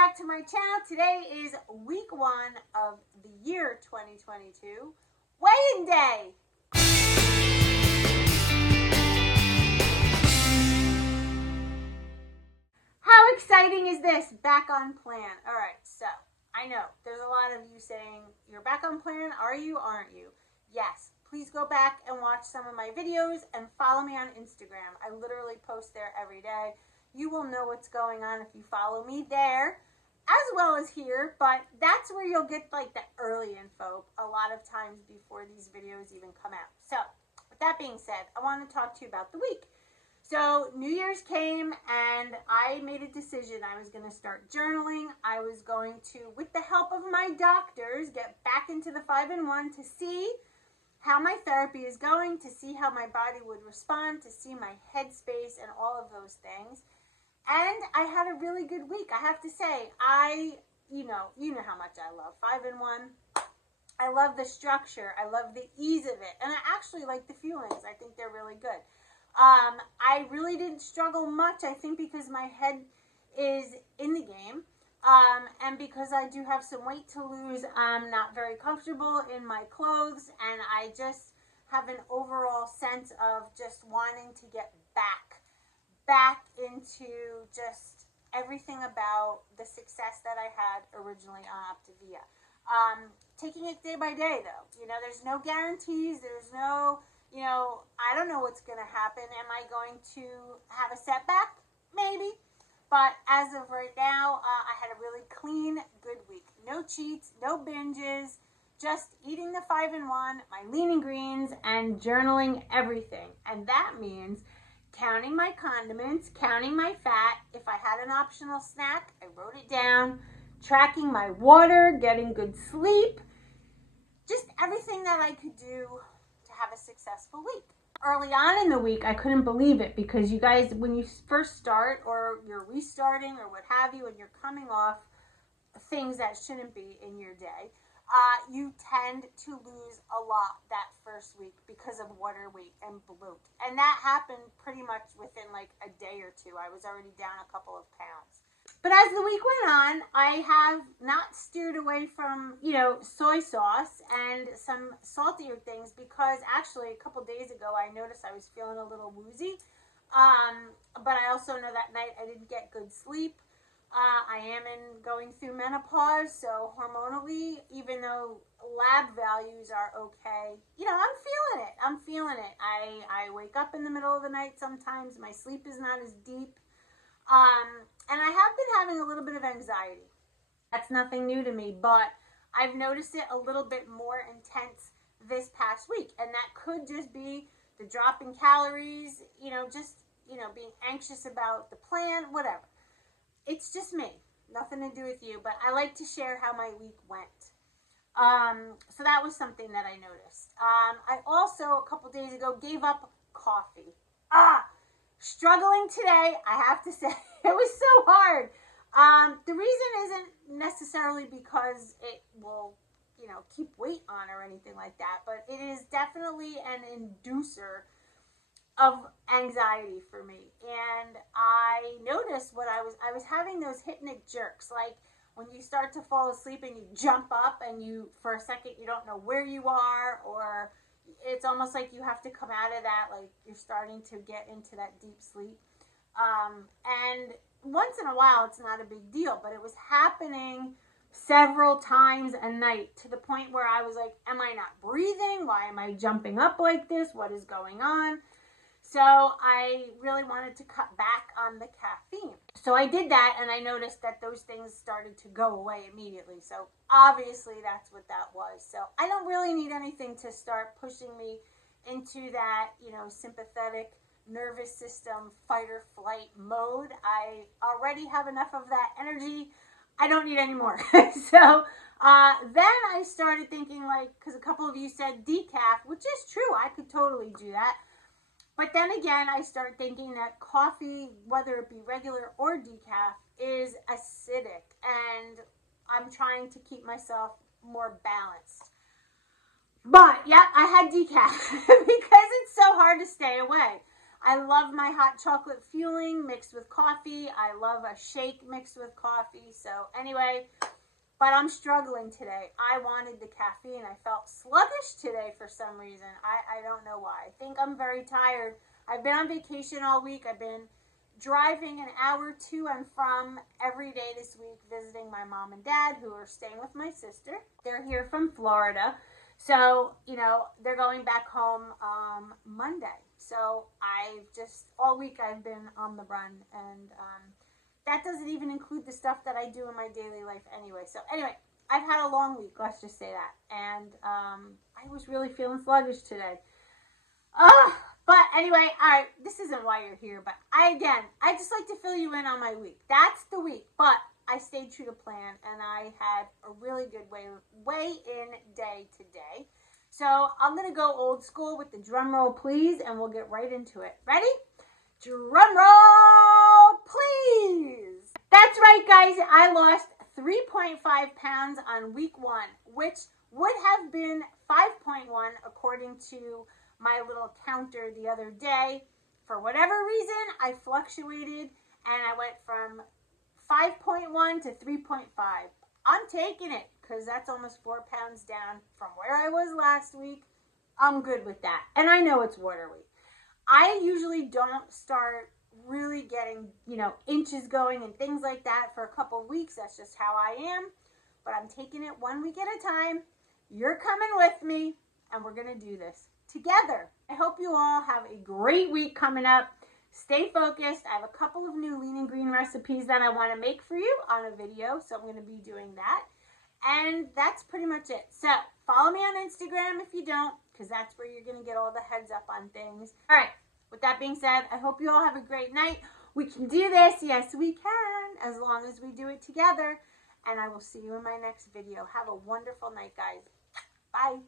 back to my channel. Today is week 1 of the year 2022, weigh-in day. How exciting is this? Back on plan. All right, so I know there's a lot of you saying you're back on plan. Are you? Aren't you? Yes. Please go back and watch some of my videos and follow me on Instagram. I literally post there every day. You will know what's going on if you follow me there, as well as here, but that's where you'll get like the early info a lot of times before these videos even come out. So with that being said, I want to talk to you about the week. So New Year's came and I made a decision. I was going to start journaling. I was going to, with the help of my doctors, get back into the 5-in-1 to see how my therapy is going, to see how my body would respond, to see my headspace and all of those things. And I had a really good week. I have to say, you know how much I love 5-in-1. I love the structure. I love the ease of it. And I actually like the feelings. I think they're really good. I really didn't struggle much, I think, because my head is in the game. And because I do have some weight to lose, I'm not very comfortable in my clothes. And I just have an overall sense of just wanting to get back into just everything about the success that I had originally on Optavia. Taking it day by day, though. You know, there's no guarantees. There's no, I don't know what's going to happen. Am I going to have a setback? Maybe. But as of right now, I had a really clean, good week. No cheats, no binges, just eating the 5-in-1, my lean and greens, and journaling everything. And that means counting my condiments, counting my fat. If I had an optional snack, I wrote it down. Tracking my water, getting good sleep. Just everything that I could do to have a successful week. Early on in the week, I couldn't believe it because you guys, when you first start or you're restarting or what have you, and you're coming off things that shouldn't be in your day, you tend to lose a lot that first week because of water weight and bloat. And that happened pretty much within like a day or two. I was already down a couple of pounds. But as the week went on, I have not steered away from, soy sauce and some saltier things because actually a couple days ago I noticed I was feeling a little woozy. But I also know that night I didn't get good sleep. I am going through menopause, so hormonally, even though lab values are okay, I'm feeling it. I wake up in the middle of the night sometimes. My sleep is not as deep. And I have been having a little bit of anxiety. That's nothing new to me, but I've noticed it a little bit more intense this past week. And that could just be the drop in calories, being anxious about the plan, whatever. It's just me. Nothing to do with you, but I like to share how my week went. So that was something that I noticed. I also, a couple days ago, gave up coffee. Struggling today, I have to say. It was so hard. The reason isn't necessarily because it will, keep weight on or anything like that, but it is definitely an inducer of anxiety for me. And I noticed I was having those hypnic jerks, like when you start to fall asleep and you jump up and for a second, you don't know where you are, or it's almost like you have to come out of that, like you're starting to get into that deep sleep. And once in a while, it's not a big deal, but it was happening several times a night to the point where I was like, am I not breathing? Why am I jumping up like this? What is going on? So I really wanted to cut back on the caffeine. So I did that, and I noticed that those things started to go away immediately. So obviously that's what that was. So I don't really need anything to start pushing me into that, sympathetic nervous system fight or flight mode. I already have enough of that energy. I don't need any more. So then I started thinking, because a couple of you said decaf, which is true. I could totally do that. But then again, I start thinking that coffee, whether it be regular or decaf, is acidic. And I'm trying to keep myself more balanced. But, yeah, I had decaf because it's so hard to stay away. I love my hot chocolate fueling mixed with coffee. I love a shake mixed with coffee. So anyway, but I'm struggling today. I wanted the caffeine. I felt sluggish today for some reason. I don't know why. I think I'm very tired. I've been on vacation all week. I've been driving an hour to and from every day this week, visiting my mom and dad, who are staying with my sister. They're here from Florida. So, you know, they're going back home Monday. So all week I've been on the run, and that doesn't even include the stuff that I do in my daily life anyway. So anyway, I've had a long week, let's just say that. And I was really feeling sluggish today. But anyway, all right, this isn't why you're here, but I just like to fill you in on my week. That's the week, but I stayed true to plan, and I had a really good weigh-in day today. So I'm going to go old school with the drum roll, please, and we'll get right into it. Ready? Drum roll, please! That's right, guys. I lost 3.5 pounds on week 1, which would have been 5.1 according to my little counter the other day. For whatever reason, I fluctuated, and I went from 5.1 to 3.5. I'm taking it, because that's almost 4 pounds down from where I was last week. I'm good with that. And I know it's water weight. I usually don't start really getting, inches going and things like that for a couple of weeks. That's just how I am. But I'm taking it 1 week at a time. You're coming with me, and we're going to do this together. I hope you all have a great week coming up. Stay focused. I have a couple of new lean and green recipes that I want to make for you on a video, so I'm going to be doing that. And that's pretty much it. So follow me on Instagram if you don't, because that's where you're going to get all the heads up on things. All right. With that being said, I hope you all have a great night. We can do this. Yes, we can, as long as we do it together. And I will see you in my next video. Have a wonderful night, guys. Bye.